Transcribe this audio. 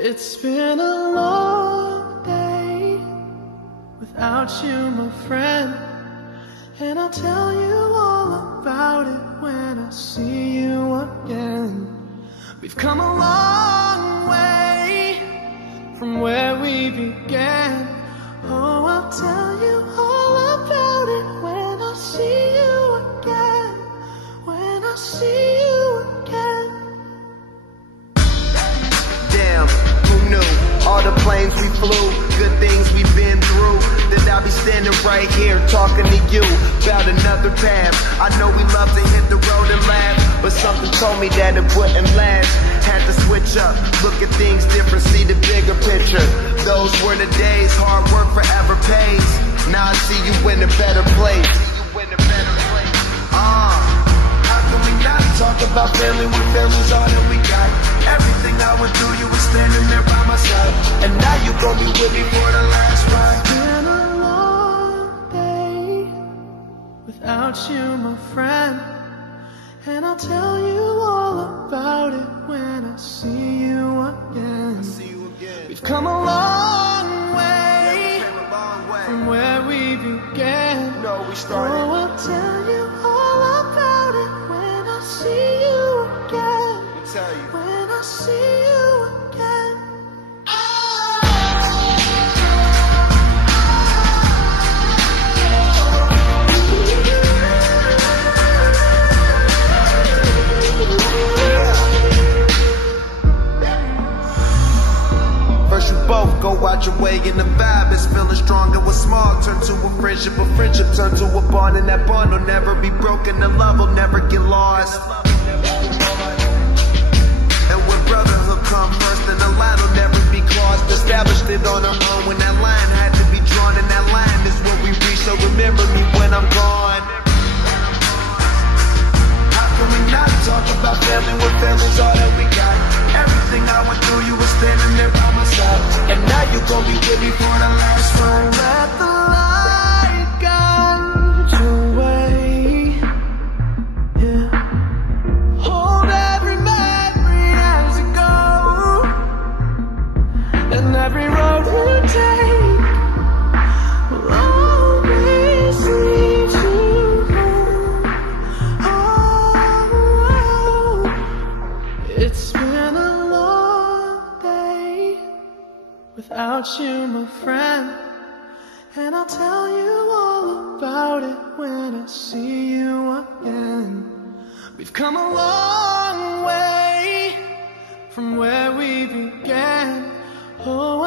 It's been a long day without you, my friend, and I'll tell you all about it when I see you again. We've come a long way from where we began. Oh, I'll tell you all about it when I see you again. When I see you again. Damn, who knew? All the planes we flew, good things we've been through. That I'll be standing right here talking to you about another path. I know we love to hit the road and laugh, but something told me that it wouldn't last. Had to switch up, look at things different, see the bigger picture. Those were the days, hard work forever pays. Now I see you in a better place. How can we not talk about family when family's all that we got? Everything I went through, you were standing there by my side, and now you gon' be with me for the last ride. It's been a long day without you, my friend, and I'll tell you all about it when I see you again. We've come a long way from where we began. No, we started. Oh, I'll tell you all about it when I see you again. Tell you. When I see you again. First you both go out your way and the vibe is feeling strong. And what's small turn to a friendship turn to a bond, and that bond will never be broken. The love will never get lost. And when brotherhood come first, then the line will never be crossed. Established it on our own when that line had to be drawn, and that line is what we reach. So remember me when I'm gone. How can we not talk about family when family's all that we got? Everything I went through, you were standing there by my side, and now you gon' be with me for the last ride. Let the light guide your way. Yeah. Hold every memory as you go, and every road you take will always lead you home. Oh, it's been a long day without you, my friend, and I'll tell you all about it when I see you again. We've come a long way from where we began. Oh,